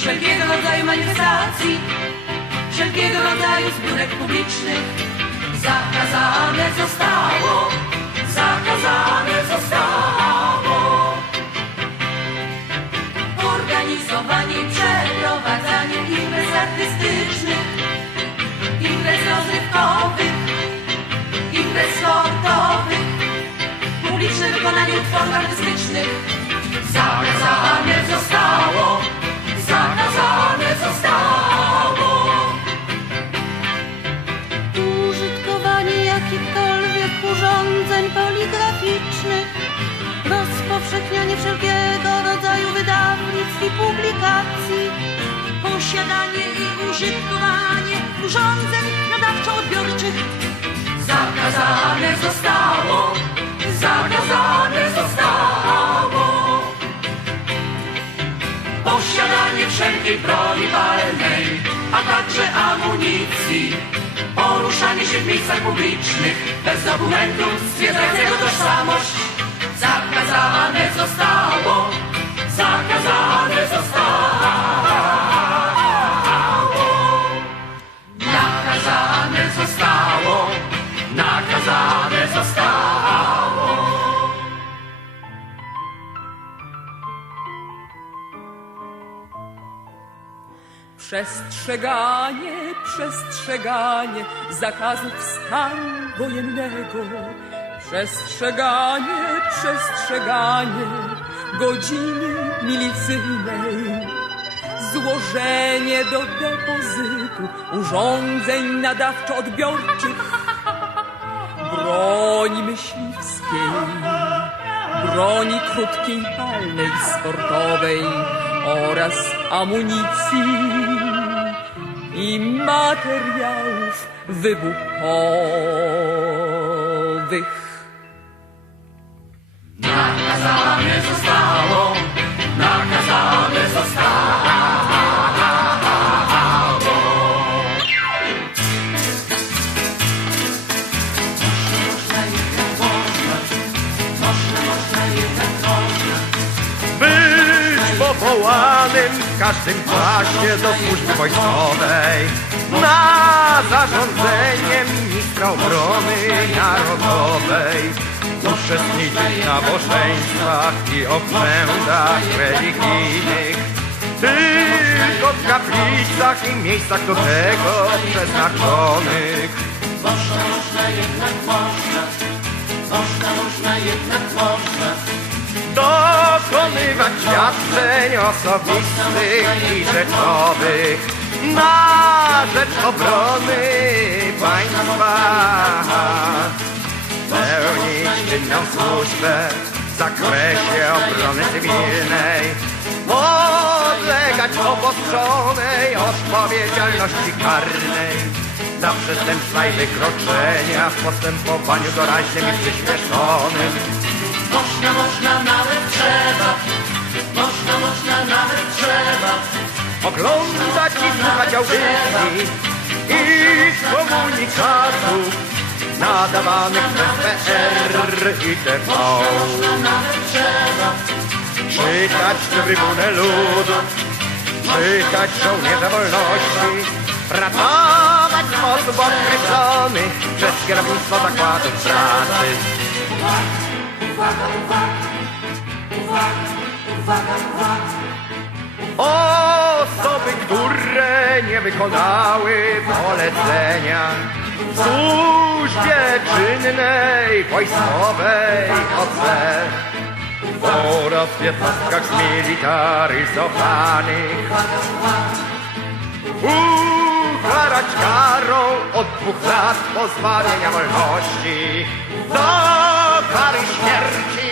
wszelkiego rodzaju manifestacji, wszelkiego rodzaju zbiórek publicznych. Zakazane zostało, zakazane zostało organizowanie i przeprowadzanie imprez artystycznych, imprez rozrywkowych, imprez sportowych, publiczne wykonanie utworów artystycznych. Wszelkiego rodzaju wydawnictw i publikacji, Posiadanie i użytkowanie urządzeń nadawczo-odbiorczych. Zakazane zostało, zakazane zostało. Posiadanie wszelkiej broni palnej, a także amunicji. Poruszanie się w miejscach publicznych bez dokumentów stwierdzającego tożsamość. Zakazane Przestrzeganie, przestrzeganie zakazów stanu wojennego. Przestrzeganie, przestrzeganie godziny milicyjnej. Złożenie do depozytu urządzeń nadawczo-odbiorczych. Broni myśliwskiej, broni krótkiej palnej sportowej oraz amunicji i materiałów wybuchowych. Powołanym w każdym czasie do służby wojskowej na zarządzenie ministra obrony narodowej uczestniczyć w nabożeństwach i obrzędach religijnych tylko w kaplicach i miejscach do tego przeznaczonych Można, można, jednak można. Można, można, jednak można. Dokonywać świadczeń osobistych i rzeczowych na rzecz obrony państwa. Pełnić czynną służbę w zakresie obrony cywilnej, podlegać obostrzonej odpowiedzialności karnej za przestępstwa i wykroczenia w postępowaniu doraźnym i przyspieszonym. Można, można, i i komunikatów nadawanych przez PR i TV. Czytać Trybunę Ludu, czytać Żołnierze Wolności, pracować w sposób określony przez kierownictwo zakładów pracy. Uwaga, uwaga. Uwaga, uwaga, uwaga. Które wykonały polecenia. W służbie czynnej, wojskowej OC oraz w jednostkach zmilitaryzowanych. Ukarać karą od dwóch lat pozbawienia wolności. Do kary śmierci